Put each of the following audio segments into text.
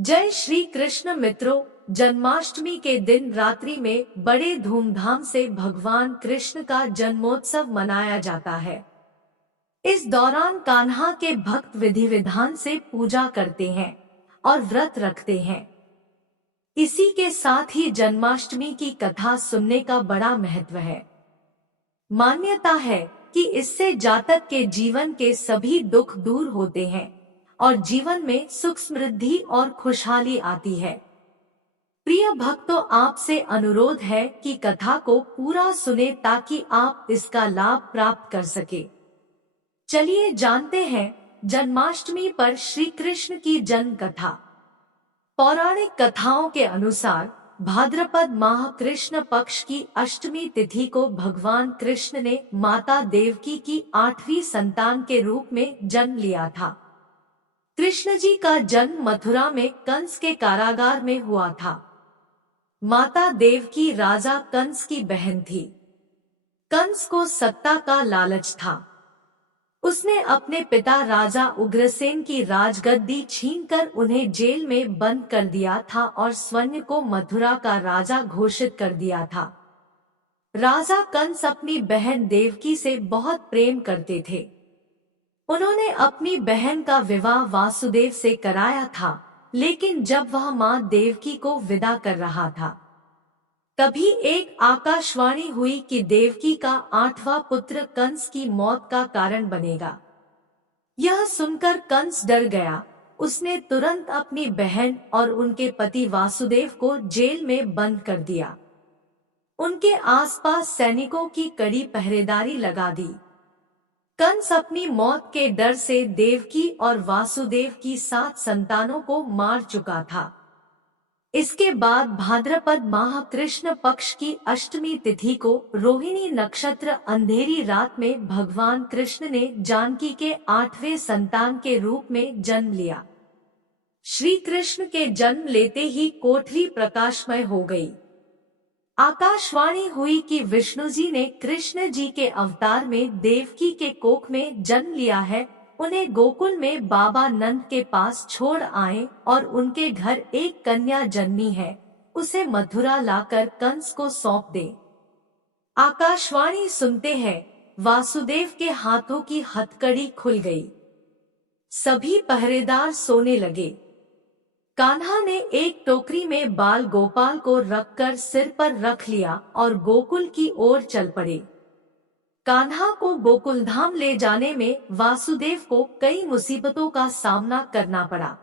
जय श्री कृष्ण मित्रों, जन्माष्टमी के दिन रात्रि में बड़े धूमधाम से भगवान कृष्ण का जन्मोत्सव मनाया जाता है। इस दौरान कान्हा के भक्त विधि विधान से पूजा करते हैं और व्रत रखते हैं। इसी के साथ ही जन्माष्टमी की कथा सुनने का बड़ा महत्व है। मान्यता है कि इससे जातक के जीवन के सभी दुख दूर होते हैं और जीवन में सुख समृद्धि और खुशहाली आती है। प्रिय भक्तों, आपसे अनुरोध है कि कथा को पूरा सुने ताकि आप इसका लाभ प्राप्त कर सके। चलिए जानते हैं जन्माष्टमी पर श्री कृष्ण की जन्म कथा। पौराणिक कथाओं के अनुसार भाद्रपद माह कृष्ण पक्ष की अष्टमी तिथि को भगवान कृष्ण ने माता देवकी की 8वीं संतान के रूप में जन्म लिया था। कृष्ण जी का जन्म मथुरा में कंस के कारागार में हुआ था। माता देवकी राजा कंस की बहन थी। कंस को सत्ता का लालच था। उसने अपने पिता राजा उग्रसेन की राजगद्दी छीनकर उन्हें जेल में बंद कर दिया था और स्वयं को मथुरा का राजा घोषित कर दिया था। राजा कंस अपनी बहन देवकी से बहुत प्रेम करते थे। उन्होंने अपनी बहन का विवाह वासुदेव से कराया था, लेकिन जब वह मां देवकी को विदा कर रहा था, तभी एक आकाशवाणी हुई कि देवकी का 8वां पुत्र कंस की मौत का कारण बनेगा। यह सुनकर कंस डर गया। उसने तुरंत अपनी बहन और उनके पति वासुदेव को जेल में बंद कर दिया। उनके आसपास सैनिकों की कड़ी पहरेदारी लगा दी। कंस अपनी मौत के डर से देवकी और वासुदेव की 7 संतानों को मार चुका था। इसके बाद भाद्रपद माह कृष्ण पक्ष की अष्टमी तिथि को रोहिणी नक्षत्र अंधेरी रात में भगवान कृष्ण ने जानकी के 8वें संतान के रूप में जन्म लिया। श्री कृष्ण के जन्म लेते ही कोठरी प्रकाशमय हो गई। आकाशवाणी हुई कि विष्णु जी ने कृष्ण जी के अवतार में देवकी के कोख में जन्म लिया है। उन्हें गोकुल में बाबा नंद के पास छोड़ आए और उनके घर एक कन्या जन्मी है, उसे मथुरा लाकर कंस को सौंप दे। आकाशवाणी सुनते हैं वासुदेव के हाथों की हथकड़ी खुल गई। सभी पहरेदार सोने लगे। कान्हा ने एक टोकरी में बाल गोपाल को रखकर सिर पर रख लिया और गोकुल की ओर चल पड़े। कान्हा को गोकुलधाम ले जाने में वासुदेव को कई मुसीबतों का सामना करना पड़ा।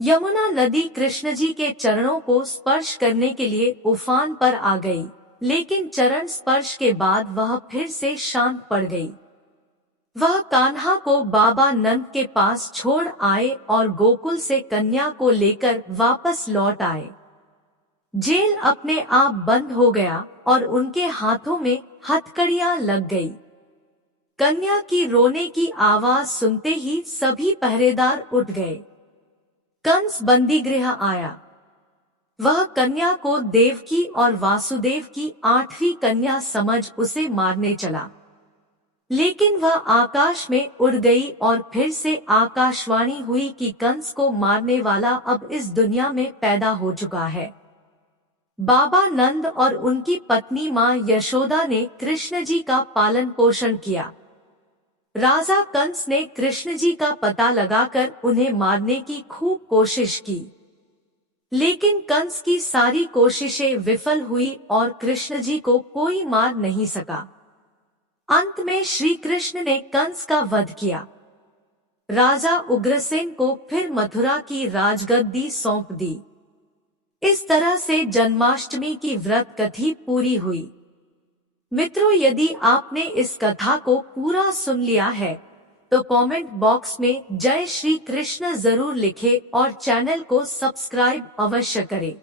यमुना नदी कृष्ण जी के चरणों को स्पर्श करने के लिए उफान पर आ गई, लेकिन चरण स्पर्श के बाद वह फिर से शांत पड़ गई। वह कान्हा को बाबा नंद के पास छोड़ आए और गोकुल से कन्या को लेकर वापस लौट आए। जेल अपने आप बंद हो गया और उनके हाथों में हथकड़ियां लग गई। कन्या की रोने की आवाज सुनते ही सभी पहरेदार उठ गए। कंस बंदीगृह आया। वह कन्या को देवकी और वासुदेव की 8वीं कन्या समझ उसे मारने चला, लेकिन वह आकाश में उड़ गई और फिर से आकाशवाणी हुई कि कंस को मारने वाला अब इस दुनिया में पैदा हो चुका है। बाबा नंद और उनकी पत्नी मां यशोदा ने कृष्ण जी का पालन पोषण किया। राजा कंस ने कृष्ण जी का पता लगाकर उन्हें मारने की खूब कोशिश की, लेकिन कंस की सारी कोशिशें विफल हुई और कृष्ण जी को कोई मार नहीं सका। अंत में श्री कृष्ण ने कंस का वध किया। राजा उग्रसेन को फिर मथुरा की राजगद्दी सौंप दी। इस तरह से जन्माष्टमी की व्रत कथी पूरी हुई। मित्रों, यदि आपने इस कथा को पूरा सुन लिया है तो कमेंट बॉक्स में जय श्री कृष्ण जरूर लिखें और चैनल को सब्सक्राइब अवश्य करें।